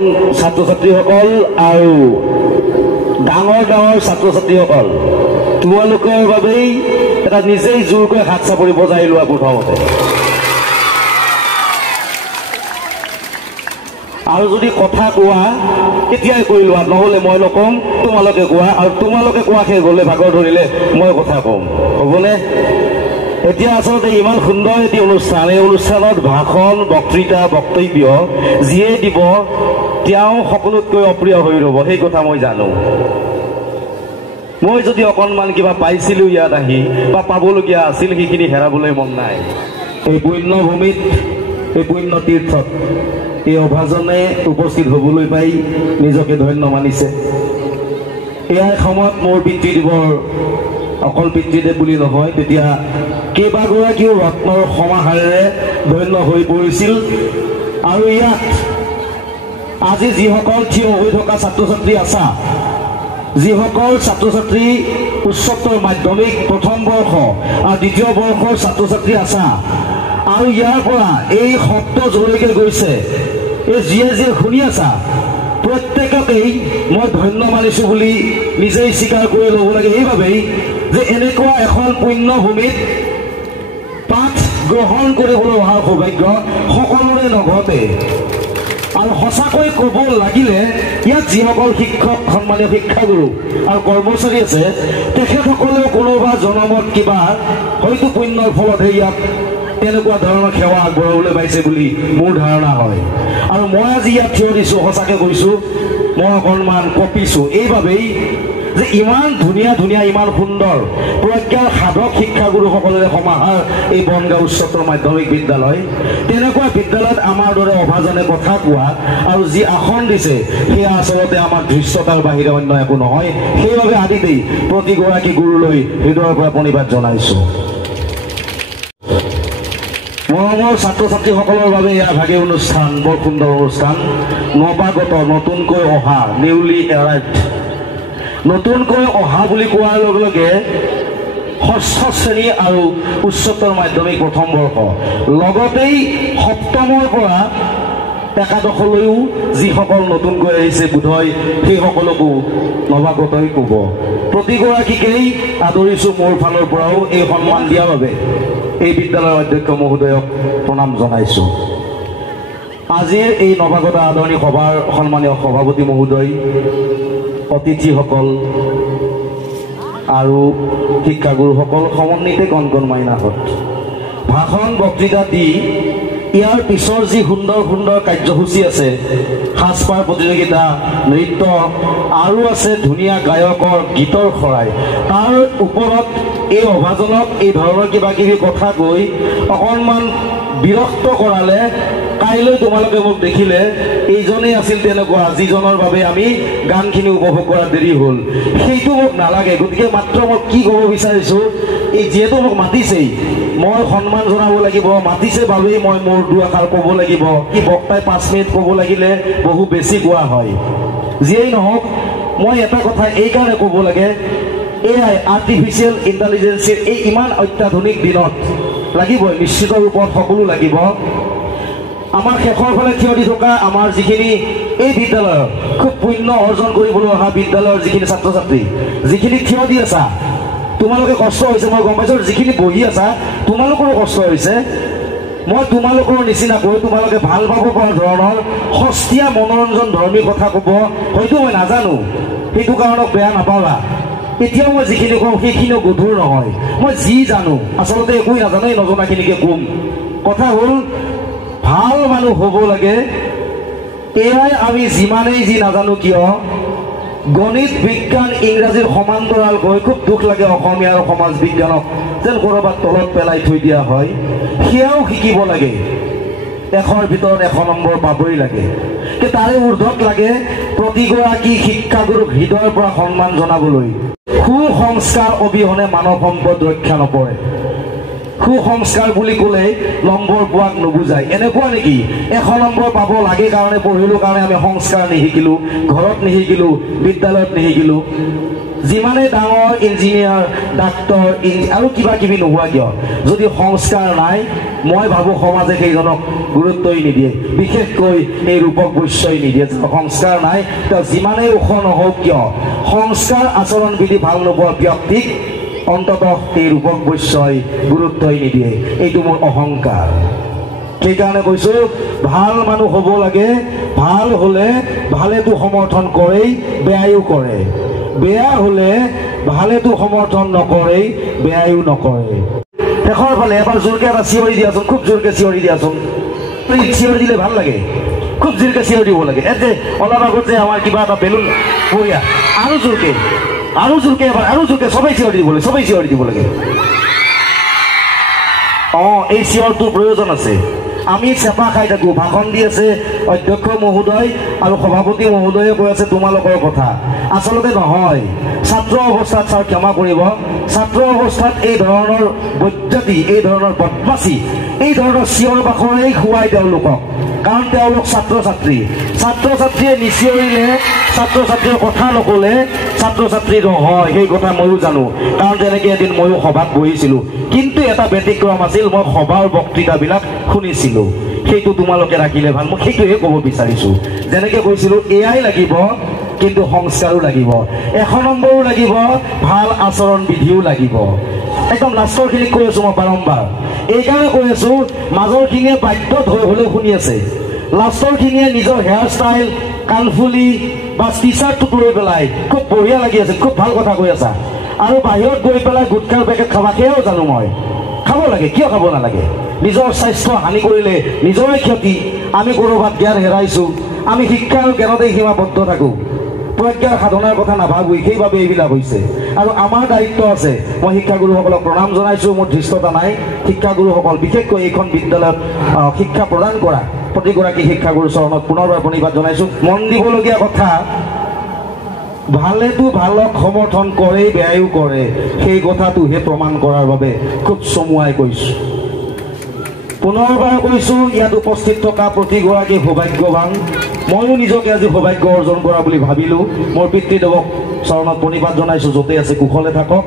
ছাত্ৰ ছাত্ৰীসকল আৰু ডাঙৰ ডাঙৰ ছাত্ৰ ছাত্ৰীসকল তোমালোকৰ বাবেই এটা নিজেই জোৰকৈ হাত চাপৰি বজাই লোৱা প্ৰথমতে আৰু যদি কথা কোৱা এতিয়াই কৈ লোৱা নহ'লে মই নকম তোমালোকে কোৱা আৰু তোমালোকে কোৱা শেষ হ'লে ভাগৰ ধৰিলে মই কথা কম হ'বনে এতিয়া আচলতে ইমান সুন্দৰ এটি অনুষ্ঠান এই অনুষ্ঠানত ভাষণ বক্তৃতা বক্তব্য যিয়ে দিব তেওঁ সকলোতকৈ অপ্ৰিয় হৈ ৰ'ব সেই কথা মই জানো মই যদি অকণমান কিবা পাইছিলোঁ ইয়াত আহি বা পাবলগীয়া আছিল সেইখিনি হেৰাবলৈ মন নাই এই পুণ্য ভূমিত এই পুণ্য তীৰ্থত এই অভাজনে উপস্থিত হ'বলৈ পাই নিজকে ধন্য মানিছে ইয়াৰ সময়ত মোৰ পিতৃদেৱৰ অকল পিতৃদেৱ বুলি নহয় তেতিয়া কেইবাগৰাকীও ৰত্নৰ সমাহাৰেৰে ধন্য হৈ পৰিছিল আৰু ইয়াত আজি যিসকল থিয় হৈ থকা ছাত্ৰ ছাত্ৰী আছা যিসকল ছাত্ৰ ছাত্ৰী উচ্চতৰ মাধ্যমিক প্ৰথম বৰ্ষ আৰু দ্বিতীয় বৰ্ষৰ ছাত্ৰ ছাত্ৰী আছা আৰু ইয়াৰ পৰা এই শব্দ যলৈকে গৈছে এই যিয়ে যিয়ে শুনি আছা প্ৰত্যেককেই মই ধন্য মানিছোঁ বুলি নিজেই স্বীকাৰ কৰি ল'ব লাগে এইবাবেই যে এনেকুৱা এখন পুণ্যভূমিত পাঠ গ্ৰহণ কৰিবলৈ অহাৰ সৌভাগ্য সকলোৰে নঘটে আৰু সঁচাকৈ ক'ব লাগিলে ইয়াত যিসকল শিক্ষক সন্মানীয় শিক্ষাগুৰু আৰু কৰ্মচাৰী আছে তেখেতসকলেও কোনোবা জনমত কিবা হয়তো পুণ্যৰ ফলতহে ইয়াত তেনেকুৱা ধৰণৰ সেৱা আগবঢ়াবলৈ পাইছে বুলি মোৰ ধাৰণা হয় আৰু মই আজি ইয়াত থিয় দিছোঁ সঁচাকৈ কৈছোঁ মই অকণমান কঁপিছোঁ এইবাবেই যে ইমান ধুনীয়া ধুনীয়া ইমান সুন্দৰ প্ৰজ্ঞাৰ সাধক শিক্ষাগুৰুসকলেৰে সমাহাৰ এই বনগাঁও উচ্চতৰ মাধ্যমিক বিদ্যালয় তেনেকুৱা বিদ্যালয়ত আমাৰ দৰে অভাজনে কথা কোৱা আৰু যি আসন দিছে সেয়া আচলতে আমাৰ দৃশ্যতাৰ বাহিৰে অন্য একো নহয় সেইবাবে আদিতেই প্ৰতিগৰাকী গুৰুলৈ হৃদয়ৰ পৰা প্ৰণিপাত জনাইছোঁ মৰমৰ ছাত্ৰ ছাত্ৰীসকলৰ বাবে এয়া ভাগে অনুষ্ঠান বৰ সুন্দৰ অনুষ্ঠান নৱাগত নতুনকৈ অহা নিউলি এৰাইভড নতুনকৈ অহা বুলি কোৱাৰ লগে লগে ষষ্ঠ শ্ৰেণী আৰু উচ্চতৰ মাধ্যমিক প্ৰথম বৰ্ষ লগতেই সপ্তমৰ পৰা একাদশলৈও যিসকল নতুনকৈ আহিছে বোধহয় সেইসকলকো নৱাগতই ক'ব প্ৰতিগৰাকীকেই আদৰিছোঁ মোৰ ফালৰ পৰাও এই সন্মান দিয়াৰ বাবে এই বিদ্যালয়ৰ অধ্যক্ষ মহোদয়ক প্ৰণাম জনাইছোঁ আজিৰ এই নৱাগত আদৰণি সভাৰ সন্মানীয় সভাপতি মহোদয় অতিথিসকল আৰু শিক্ষাগুৰুসকল সমন্বিতে কণ কণ মাইনাহঁত ভাষণ বক্তৃতা দি ইয়াৰ পিছৰ যি সুন্দৰ সুন্দৰ কাৰ্যসূচী আছে সাজপাৰ প্ৰতিযোগিতা নৃত্য আৰু আছে ধুনীয়া গায়কৰ গীতৰ খৰাই তাৰ ওপৰত এই অভাজনক এই ধৰণৰ কিবা কিবি কথা কৈ অকণমান বিৰক্ত কৰালে কাইলৈ তোমালোকে মোক দেখিলে এইজনেই আছিল তেনেকুৱা যিজনৰ বাবে আমি গানখিনি উপভোগ কৰা দেৰি হ'ল সেইটো মোক নালাগে গতিকে মাত্ৰ মই কি ক'ব বিচাৰিছোঁ এই যিহেতু মোক মাতিছেই মই সন্মান জনাব লাগিব মাতিছে বাবেই মই মোৰ দুআষাৰ ক'ব লাগিব কি বক্তাই 5 মিনিট ক'ব লাগিলে বহু বেছি কোৱা হয় যিয়েই নহওক মই এটা কথা এইকাৰণে ক'ব লাগে এআই আৰ্টিফিচিয়েল ইণ্টেলিজেন্সৰ এই ইমান অত্যাধুনিক দিনত লাগিবই নিশ্চিত ৰূপত সকলো লাগিব আমাৰ শেষৰ ফালে থিয় দি থকা আমাৰ যিখিনি এই বিদ্যালয়ৰ খুব পুণ্য অৰ্জন কৰিবলৈ অহা বিদ্যালয়ৰ যিখিনি ছাত্ৰ ছাত্ৰী যিখিনি থিয় দি আছা তোমালোকে কষ্ট হৈছে মই গম পাইছোঁ যিখিনি বহি আছা তোমালোকৰো কষ্ট হৈছে মই তোমালোকৰ নিচিনাকৈ তোমালোকে ভাল পাব পৰা ধৰণৰ সস্তীয়া মনোৰঞ্জন ধৰ্মী কথা ক'ব হয়তো মই নাজানো সেইটো কাৰণক বেয়া নাপাবা এতিয়াও মই যিখিনি কওঁ সেইখিনিও গধুৰ নহয় মই যি জানো আচলতে একোৱেই নাজানো এই নজনাখিনিকে ক'ম কথা হ'ল ভাল মানুহ হ'ব লাগে এয়াই আমি যিমানেই যি নাজানো কিয় গণিত বিজ্ঞান ইংৰাজীৰ সমান্তৰালকৈ খুব দুখ লাগে অসমীয়া আৰু সমাজ বিজ্ঞানক যেন ক'ৰবাত তলত পেলাই থৈ দিয়া হয় সেয়াও শিকিব লাগে 100ৰ ভিতৰত 100 নম্বৰ পাবই লাগে তাৰে ঊৰ্ধত লাগে প্ৰতিগৰাকী শিক্ষাগুৰুক হৃদয়ৰ পৰা সন্মান জনাবলৈ সুসংস্কাৰ অবিহনে মানৱ সম্পদ ৰক্ষা নপৰে সুসংস্কাৰ বুলি ক'লে নম্বৰ পোৱাক নুবুজায় এনেকুৱা নেকি 100 নম্বৰ পাব লাগে কাৰণে পঢ়িলোঁ কাৰণে আমি সংস্কাৰ নিশিকিলোঁ ঘৰত নিশিকিলোঁ বিদ্যালয়ত নিশিকিলোঁ যিমানে ডাঙৰ ইঞ্জিনিয়াৰ ডাক্তৰ আৰু কিবা কিবি নোহোৱা কিয় যদি সংস্কাৰ নাই মই ভাবোঁ সমাজে সেইজনক গুৰুত্বই নিদিয়ে, বিশেষকৈ এই ৰূপক বৈশ্যই নিদিয়ে। সংস্কাৰ নাই, তেওঁ যিমানেই ওখ নহওক কিয় সংস্কাৰ আচৰণ বিধি ভাল নোপোৱা ব্যক্তিক অন্ততঃ এই ৰূপক বৈশ্যই গুৰুত্বই নিদিয়ে। এইটো মোৰ অহংকাৰ। সেইকাৰণে কৈছোঁ ভাল মানুহ হ'ব লাগে, ভাল হ'লে ভালেতো সমৰ্থন কৰেই, বেয়ায়ো কৰে, বেয়া হ'লে ভালেতো সমৰ্থন নকৰেই, বেয়ায়ো নকৰে। শেষৰ ফালে এবাৰ জোৰকৈ এটা চিঞৰি দিয়াচোন, খুব জোৰকৈ চিঞৰি দিয়াচোন। চিঞৰি দিলে ভাল লাগে, খুব জোৰকৈ চিঞৰি দিব লাগে। এতে অলপ আগত যে আমাৰ কিবা এটা বেলুন বঢ়িয়া, আৰু জোৰকৈ এবাৰ, আৰু জোৰকৈ সবেই চিঞৰি দিব লাগে, সবেই চিঞৰি দিব লাগে। এই চিঞৰটোৰ প্ৰয়োজন আছে। আমি চেপা খাই থাকোঁ, ভাষণ দি আছে অধ্যক্ষ মহোদয় আৰু সভাপতি মহোদয়ে কৈ আছে তোমালোকৰ কথা। আচলতে নহয়, ছাত্ৰ অৱস্থাত ছাৰ ক্ষমা কৰিব, ছাত্ৰ অৱস্থাত এই ধৰণৰ বৈদ্যুতি, এই ধৰণৰ বদমাচি, এই ধৰণৰ চিঞৰ বাখৰেই খুৱাই তেওঁলোকক। কাৰণ তেওঁলোক ছাত্ৰ ছাত্ৰীয়ে নিচিঞৰিলে, ছাত্ৰ ছাত্ৰীৰ কথা নক'লে ছাত্ৰ ছাত্ৰী নহয়, সেই কথা ময়ো জানো। কাৰণ তেনেকৈ এদিন ময়ো সভাত বহিছিলোঁ, কিন্তু এটা ব্যতিক্ৰম আছিল, মই সভাৰ বক্তৃতাবিলাক শুনিছিলোঁ। সেইটো তোমালোকে ৰাখিলে ভাল, মই সেইটোহে ক'ব বিচাৰিছোঁ। যেনেকৈ কৈছিলোঁ এয়াই লাগিব, কিন্তু সংস্কাৰো লাগিব, 1 নম্বৰো লাগিব, ভাল আচৰণ বিধিও লাগিব। একদম লাষ্টৰখিনিক কৈ আছোঁ মই বাৰম্বাৰ, এইকাৰণে কৈ আছোঁ মাজৰখিনিয়ে বাধ্যত হৈ হ'লেও শুনি আছে, লাষ্টৰখিনিয়ে নিজৰ হেয়াৰ ষ্টাইল, কাণফুলি বা টি চাৰ্টটোক লৈ পেলাই খুব বঢ়িয়া লাগি আছে, খুব ভাল কথা কৈ আছা, আৰু বাহিৰত গৈ পেলাই গুটখাৰ পেকেট খাবা, সেয়াও জানো মই। খাব লাগে, কিয় খাব নালাগে? নিজৰ স্বাস্থ্য হানি কৰিলে নিজৰে ক্ষতি। আমি ক'ৰবাত জ্ঞান হেৰাইছোঁ, আমি শিক্ষা আৰু জ্ঞানতে সীমাবদ্ধ থাকোঁ, প্ৰজ্ঞাৰ সাধনাৰ কথা নাভাবোঁ, সেইবাবে এইবিলাক হৈছে। আৰু আমাৰ দায়িত্ব আছে, মই শিক্ষাগুৰুসকলক প্ৰণাম জনাইছোঁ, মোৰ ধৃষ্টতা নাই। শিক্ষাগুৰুসকল, বিশেষকৈ এইখন বিদ্যালয়ত শিক্ষা প্ৰদান কৰা প্ৰতিগৰাকী শিক্ষাগুৰুৰ চৰণত পুনৰবাৰ প্ৰণিপাত জনাইছোঁ। মন দিবলগীয়া কথা, ভালেতো ভালক সমৰ্থন কৰেই, বেয়ায়ো কৰে, সেই কথাটোহে প্ৰমাণ কৰাৰ বাবে খুব চমুৱাই কৈছোঁ। পুনৰবাৰ কৈছোঁ, ইয়াত উপস্থিত থকা প্ৰতিগৰাকী সৌভাগ্যৱান। ময়ো নিজকে আজি সৌভাগ্য অৰ্জন কৰা বুলি ভাবিলোঁ। মোৰ পিতৃদেৱক চৰণত প্ৰণিপাত জনাইছোঁ, য'তেই আছে কুশলে থাকক।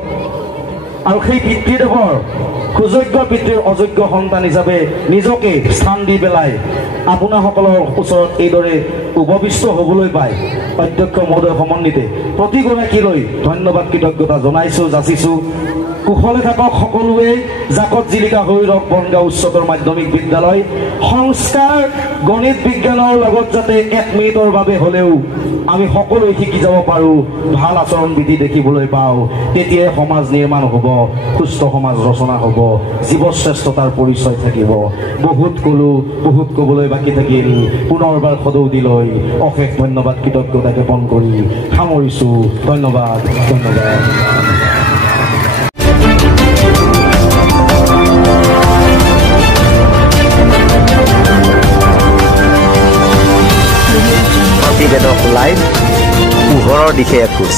আৰু সেই পিতৃদেৱৰ সুযোগ্য পিতৃৰ অযোগ্য সন্তান হিচাপে নিজকে স্থান দি পেলাই আপোনাসকলৰ ওচৰত এইদৰে উপবিষ্ট হ'বলৈ পাই অধ্যক্ষ মহোদয় সমন্বিতে প্ৰতিগৰাকীলৈ ধন্যবাদ, কৃতজ্ঞতা জনাইছোঁ, যাচিছোঁ। কুশলে থাকক সকলোৱে। জাকত জিলিকা হৈৰক বনগাঁও উচ্চতৰ মাধ্যমিক বিদ্যালয়। সংস্কাৰ, গণিত বিজ্ঞানৰ লগত যাতে 1 মিনিটৰ বাবে হ'লেও আমি সকলোৱে শিকি যাব পাৰোঁ, ভাল আচৰণ বিধি দেখিবলৈ পাওঁ, তেতিয়াই সমাজ নিৰ্মাণ হ'ব, সুস্থ সমাজ ৰচনা হ'ব, জীৱশ্ৰেষ্ঠতাৰ পৰিচয় থাকিব। বহুত ক'লোঁ, বহুত ক'বলৈ বাকী থাকিল। পুনৰবাৰ সদৌদিলৈ অশেষ ধন্যবাদ, কৃতজ্ঞতা জ্ঞাপন কৰি সামৰিছোঁ। ধন্যবাদ, ধন্যবাদ। প্ৰতিবেদক লাইভ, পোহৰৰ দিশে এখোজ।